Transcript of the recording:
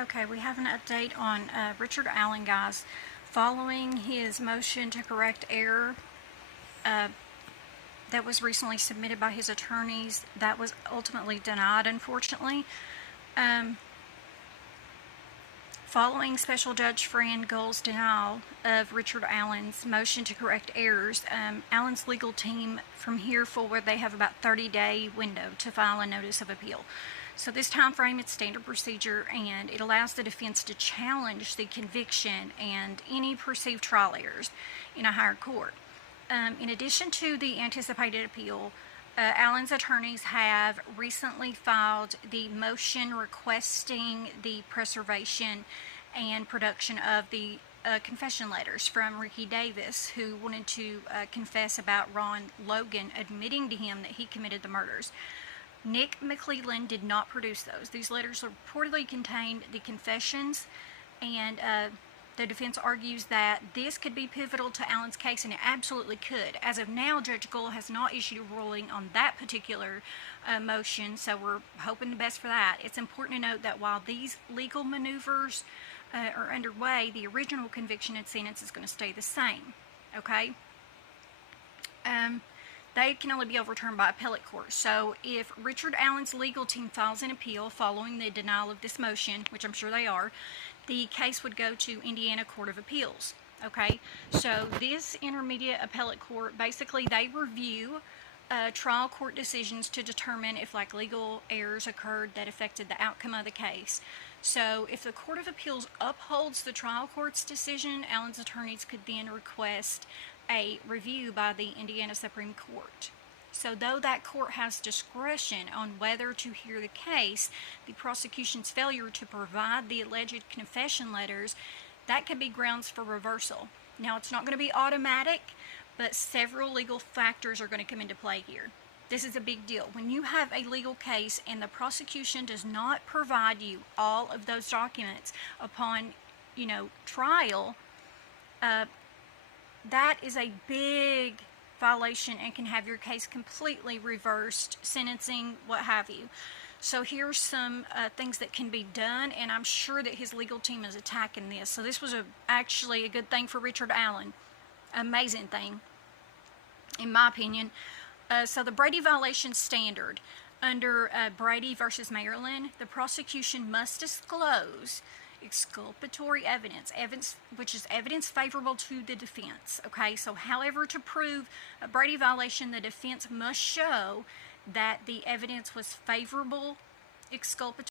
Okay, we have an update on Richard Allen, guys. Following his motion to correct error that was recently submitted by his attorneys, that was ultimately denied, unfortunately. Following Special Judge Fran Gull's denial of Richard Allen's motion to correct errors, Allen's legal team from here forward, they have about 30-day window to file a notice of appeal. So this time frame, it's standard procedure, and it allows the defense to challenge the conviction and any perceived trial errors in a higher court. In addition to the anticipated appeal, Allen's attorneys have recently filed the motion requesting the preservation and production of the confession letters from Ricky Davis, who wanted to confess about Ron Logan admitting to him that he committed the murders. Nick McClelland did not produce those. These letters reportedly contained the confessions, and the defense argues that this could be pivotal to Allen's case, and it absolutely could. As of now, Judge Gull has not issued a ruling on that particular motion, so we're hoping the best for that. It's important to note that while these legal maneuvers are underway, the original conviction and sentence is going to stay the same, okay? They can only be overturned by appellate court. So if Richard Allen's legal team files an appeal following the denial of this motion, which I'm sure they are, the case would go to Indiana Court of Appeals. Okay, so this intermediate appellate court, basically they review trial court decisions to determine if legal errors occurred that affected the outcome of the case. So if the Court of Appeals upholds the trial court's decision, Allen's attorneys could then request a review by the Indiana Supreme Court. So though that court has discretion on whether to hear the case, the prosecution's failure to provide the alleged confession letters, that could be grounds for reversal. Now, it's not going to be automatic, but several legal factors are going to come into play here. This is a big deal. When you have a legal case and the prosecution does not provide you all of those documents upon, trial, that is a big violation and can have your case completely reversed, sentencing, what have you. So here's some things that can be done, and I'm sure that his legal team is attacking this. So this was actually a good thing for Richard Allen. Amazing thing, in my opinion. So the Brady violation standard under Brady versus Maryland, the prosecution must disclose exculpatory evidence which is evidence favorable to the defense. Okay, so however, to prove a Brady violation, the defense must show that the evidence was favorable exculpatory